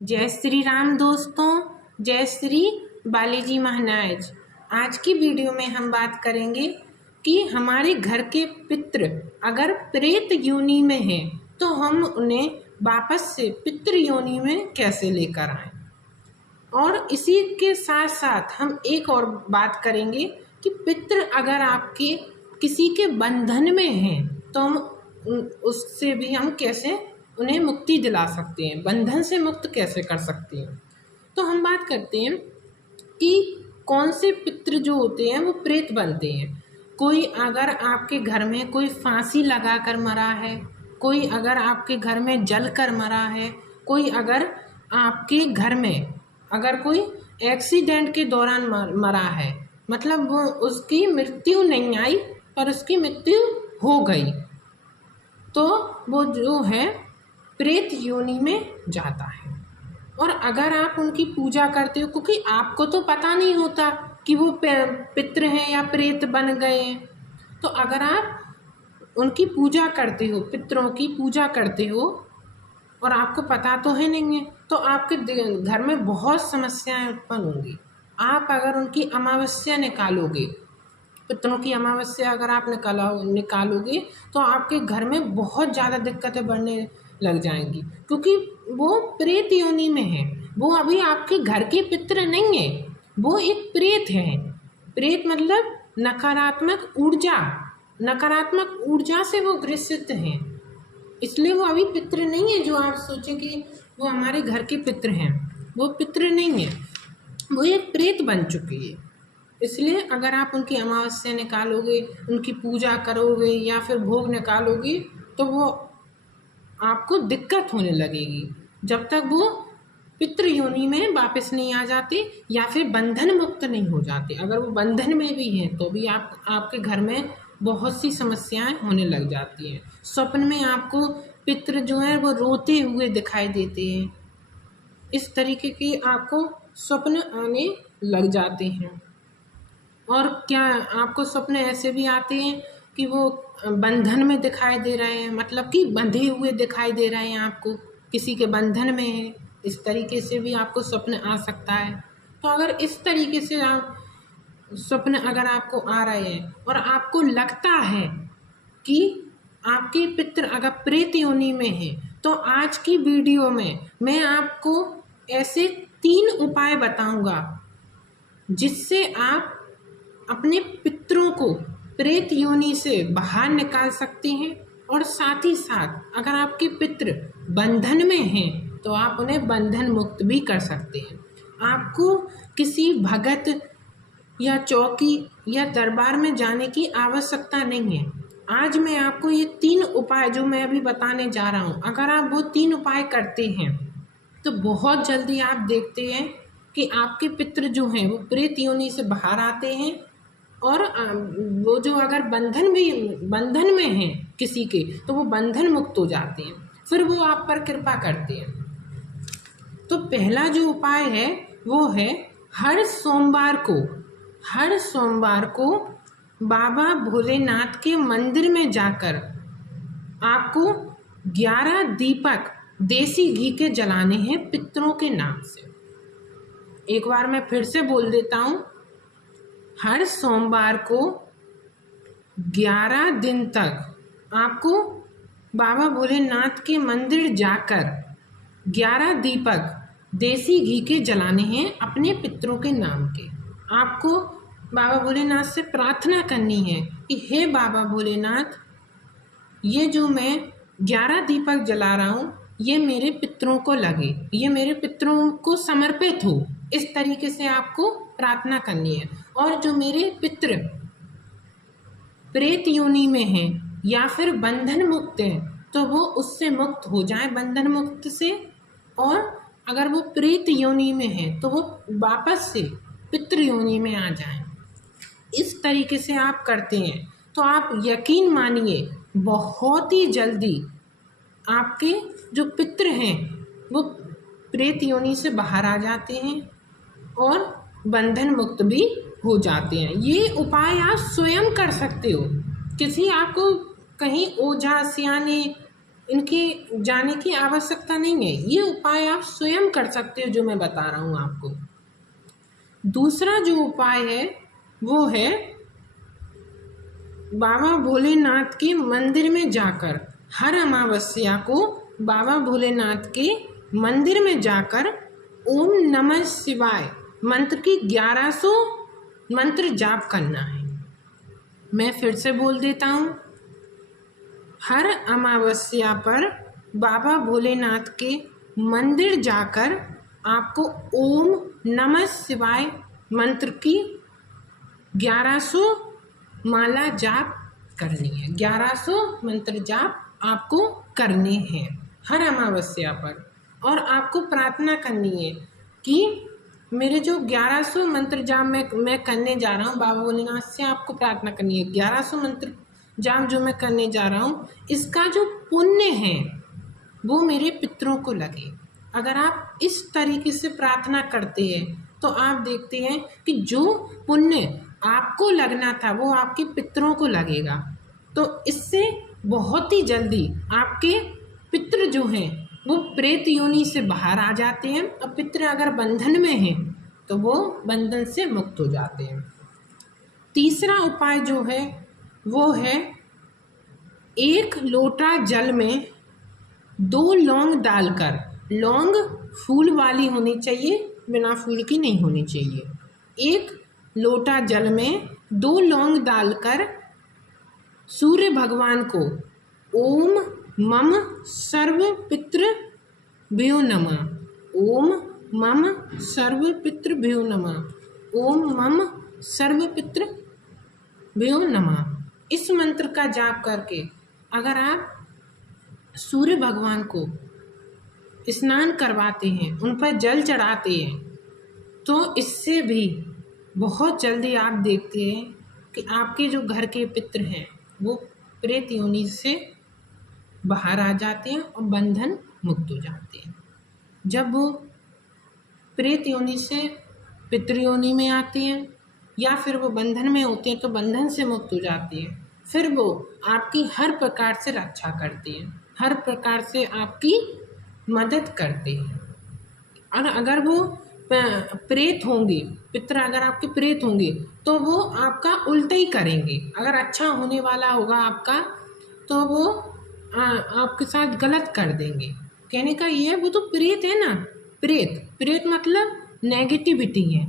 जय श्री राम दोस्तों, जय श्री बालाजी महाराज। आज की वीडियो में हम बात करेंगे कि हमारे घर के पितृ अगर प्रेत योनि में हैं तो हम उन्हें वापस से पितृ योनि में कैसे लेकर आएं। और इसी के साथ साथ हम एक और बात करेंगे कि पितृ अगर आपके किसी के बंधन में हैं तो हम उससे भी हम कैसे उन्हें मुक्ति दिला सकते हैं, बंधन से मुक्त कैसे कर सकते हैं। तो हम बात करते हैं कि कौन से पितृ जो होते हैं वो प्रेत बनते हैं। कोई अगर आपके घर में कोई फांसी लगा कर मरा है, कोई अगर आपके घर में जल कर मरा है, कोई अगर आपके घर में अगर कोई एक्सीडेंट के दौरान मरा है, मतलब वो उसकी मृत्यु नहीं आई पर उसकी मृत्यु हो गई, तो वो जो है प्रेत योनि में जाता है। और अगर आप उनकी पूजा करते हो, क्योंकि आपको तो पता नहीं होता कि वो पितृ हैं या प्रेत बन गए हैं, तो अगर आप उनकी पूजा करते हो, पितरों की पूजा करते हो और आपको पता तो है नहीं है, तो आपके घर में बहुत समस्याएं उत्पन्न होंगी। आप अगर उनकी अमावस्या निकालोगे, पितरों की अमावस्या अगर आप निकालोगे तो आपके घर में बहुत ज़्यादा दिक्कतें बढ़ने लग जाएंगी, क्योंकि वो प्रेत योनि में है। वो अभी आपके घर के पितृ नहीं है, वो एक प्रेत है। प्रेत मतलब नकारात्मक ऊर्जा से वो ग्रसित हैं, इसलिए वो अभी पितृ नहीं है। जो आप सोचें कि वो हमारे घर के पितृ हैं, वो पितृ नहीं है, वो एक प्रेत बन चुकी है। इसलिए अगर आप उनकी अमावस्या निकालोगे, उनकी पूजा करोगे या फिर भोग निकालोगे तो वो आपको दिक्कत होने लगेगी जब तक वो पितृ योनि में वापस नहीं आ जाते या फिर बंधन मुक्त नहीं हो जाते। अगर वो बंधन में भी हैं तो भी आपके घर में बहुत सी समस्याएं होने लग जाती हैं। स्वप्न में आपको पितृ जो है वो रोते हुए दिखाई देते हैं, इस तरीके के आपको स्वप्न आने लग जाते हैं। और क्या आपको स्वप्न ऐसे भी आते हैं कि वो बंधन में दिखाई दे रहे हैं, मतलब कि बंधे हुए दिखाई दे रहे हैं, आपको किसी के बंधन में है, इस तरीके से भी आपको स्वप्न आ सकता है। तो अगर इस तरीके से आप स्वप्न अगर आपको आ रहे हैं और आपको लगता है कि आपके पितृ अगर प्रेत योनि में है, तो आज की वीडियो में मैं आपको ऐसे 3 उपाय बताऊंगा जिससे आप अपने पितरों को प्रेत योनि से बाहर निकाल सकते हैं। और साथ ही साथ अगर आपके पितृ बंधन में हैं तो आप उन्हें बंधन मुक्त भी कर सकते हैं। आपको किसी भगत या चौकी या दरबार में जाने की आवश्यकता नहीं है। आज मैं आपको ये 3 उपाय जो मैं अभी बताने जा रहा हूँ, अगर आप वो 3 उपाय करते हैं तो बहुत जल्दी आप देखते हैं कि आपके पितृ जो हैं वो प्रेत योनि से बाहर आते हैं। और वो जो अगर बंधन में हैं किसी के, तो वो बंधन मुक्त हो जाते हैं, फिर वो आप पर कृपा करते हैं। तो पहला जो उपाय है वो है हर सोमवार को बाबा भोलेनाथ के मंदिर में जाकर आपको 11 दीपक देसी घी के जलाने हैं पितरों के नाम से। एक बार मैं फिर से बोल देता हूँ, हर सोमवार को 11 दिन तक आपको बाबा भोलेनाथ के मंदिर जाकर 11 दीपक देसी घी के जलाने हैं अपने पितरों के नाम के। आपको बाबा भोलेनाथ से प्रार्थना करनी है कि हे बाबा भोलेनाथ, ये जो मैं 11 दीपक जला रहा हूँ ये मेरे पितरों को लगे, ये मेरे पितरों को समर्पित हो, इस तरीके से आपको प्रार्थना करनी है। और जो मेरे पितृ प्रेत योनि में हैं या फिर बंधन मुक्त हैं तो वो उससे मुक्त हो जाए, बंधन मुक्त से। और अगर वो प्रेत योनि में हैं तो वो वापस से पितृ योनि में आ जाएं। इस तरीके से आप करते हैं तो आप यकीन मानिए बहुत ही जल्दी आपके जो पितृ हैं वो प्रेत योनि से बाहर आ जाते हैं और बंधन मुक्त भी हो जाते हैं। ये उपाय आप स्वयं कर सकते हो, किसी आपको कहीं ओझा सियाने इनके जाने की आवश्यकता नहीं है। ये उपाय आप स्वयं कर सकते हो जो मैं बता रहा हूँ आपको। दूसरा जो उपाय है वो है बाबा भोलेनाथ के मंदिर में जाकर, हर अमावस्या को बाबा भोलेनाथ के मंदिर में जाकर ओम नमः शिवाय मंत्र की 1100 मंत्र जाप करना है। मैं फिर से बोल देता हूँ, हर अमावस्या पर बाबा भोलेनाथ के मंदिर जाकर आपको ओम नमः शिवाय मंत्र की 1100 माला जाप करनी है। 1100 मंत्र जाप आपको करने हैं हर अमावस्या पर। और आपको प्रार्थना करनी है कि मेरे जो 1100 मंत्र जाप मैं करने जा रहा हूँ, बाबा भोलेनाथ से आपको प्रार्थना करनी है 1100 मंत्र जाप जो मैं करने जा रहा हूँ, इसका जो पुण्य है वो मेरे पितरों को लगे। अगर आप इस तरीके से प्रार्थना करते हैं तो आप देखते हैं कि जो पुण्य आपको लगना था वो आपके पितरों को लगेगा। तो इससे बहुत ही जल्दी आपके पितृ जो हैं वो प्रेत योनि से बाहर आ जाते हैं, और पितृ अगर बंधन में हैं तो वो बंधन से मुक्त हो जाते हैं। तीसरा उपाय जो है वो है 1 लोटा जल में 2 लौंग डालकर, लौंग फूल वाली होनी चाहिए, बिना फूल की नहीं होनी चाहिए। 1 लोटा जल में 2 लौंग डालकर सूर्य भगवान को ओम मम सर्व पितृभ्यो नमः, ओम मम सर्व पितृभ्यो नमः, ओम मम सर्व पितृभ्यो नमः, इस मंत्र का जाप करके अगर आप सूर्य भगवान को स्नान करवाते हैं, उन पर जल चढ़ाते हैं, तो इससे भी बहुत जल्दी आप देखते हैं कि आपके जो घर के पितृ हैं वो प्रेत योनि से बाहर आ जाते हैं और बंधन मुक्त हो जाते हैं। जब वो प्रेत योनि से पितृ योनि में आते हैं या फिर वो बंधन में होते हैं तो बंधन से मुक्त हो जाते हैं, फिर वो आपकी हर प्रकार से रक्षा करते हैं, हर प्रकार से आपकी मदद करते हैं। और अगर वो प्रेत होंगे, पितृ अगर आपके प्रेत होंगे तो वो आपका उल्टा ही करेंगे। अगर अच्छा होने वाला होगा आपका तो वो आपके साथ गलत कर देंगे। कहने का ये है वो तो प्रेत है ना, प्रेत मतलब नेगेटिविटी है।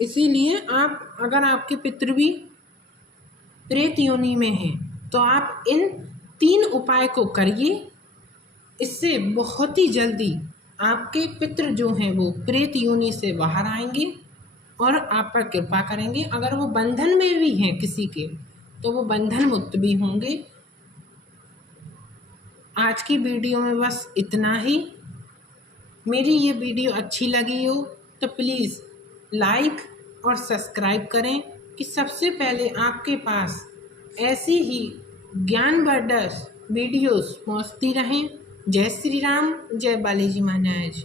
इसीलिए आप अगर आपके पितृ भी प्रेत योनि में हैं तो आप इन 3 उपाय को करिए। इससे बहुत ही जल्दी आपके पितृ जो हैं वो प्रेत योनि से बाहर आएंगे और आप पर कृपा करेंगे। अगर वो बंधन में भी हैं किसी के तो वो बंधन मुक्त भी होंगे। आज की वीडियो में बस इतना ही। मेरी ये वीडियो अच्छी लगी हो तो प्लीज़ लाइक और सब्सक्राइब करें कि सबसे पहले आपके पास ऐसी ही ज्ञानवर्धक वीडियोस पहुंचती रहें। जय श्री राम, जय बालाजी महाराज।